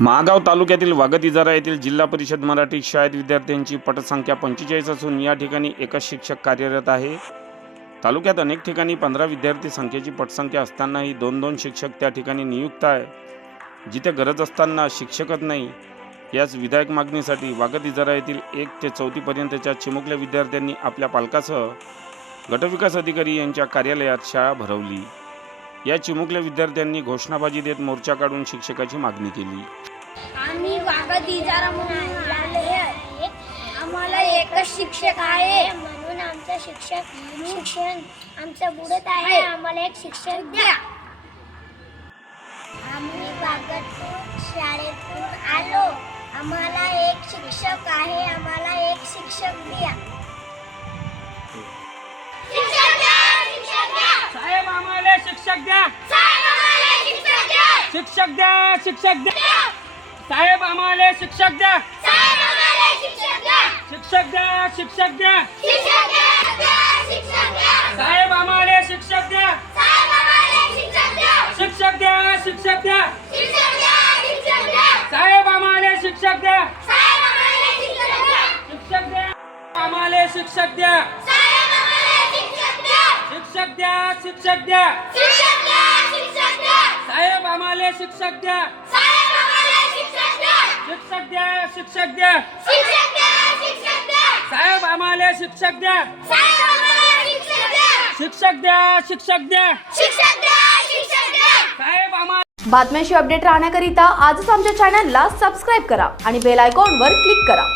महागाव तालुक्यातील वागत इजारा येथील जिल्हा परिषद मराठी शाळेत विद्यार्थ्यांची पटसंख्या पंचेचाळीस असून या ठिकाणी एकच शिक्षक कार्यरत आहे. तालुक्यात अनेक ठिकाणी पंधरा विद्यार्थी संख्येची पटसंख्या असतानाही दोन दोन शिक्षक त्या ठिकाणी नियुक्त आहे. जिथे गरज असताना शिक्षकच नाही. याच विधायक मागणीसाठी वागत इजारा येथील एक ते चौथीपर्यंतच्या चिमुकल्या विद्यार्थ्यांनी आपल्या पालकासह गटविकास अधिकारी यांच्या कार्यालयात शाळा भरवली. या चिमुकल्या विद्यार्थ्यांनी घोषणाबाजी देत मोर्चा काढून शिक्षकाची मागणी केली. आम्ही वागत इजारा म्हणून आहे. आम्हाला एकच शिक्षक आहे. म्हणून आमचं शिक्षक शिक्षण आमचं बुडत आहे. आम्हाला एक शिक्षक द्या. आम्ही वागत शाळेतून आलो. आम्हाला एक शिक्षक शिक्षक द्या शिक्षक द्या शिक्षक द्या साहेब आम्हाला शिक्षक द्या शिक्षक द्या शिक्षक द्या साहेब आम्हाला शिक्षक द्या शिक्षक द्या शिक्षक द्या साहेब आम्हाला शिक्षक द्या शिक्षक द्या आम्हाला शिक्षक द्या शिक्षक द्या शिक्षक द्या शिक्षक द्या शिक्षक द्या साहेब आम्हाला शिक्षक द्या साहेब आम्हाला शिक्षक द्या शिक्षक द्या शिक्षक द्या शिक्षक द्या शिक्षक द्या साहेब आम्हाला शिक्षक द्या साहेब आम्हाला शिक्षक द्या शिक्षक द्या शिक्षक द्या शिक्षक द्या शिक्षक द्या साहेब आम्हाला बातम्यांशी अपडेट राहण्याकरिता आजच आमच्या चॅनलला सबस्क्राईब करा आणि बेल आयकॉनवर क्लिक करा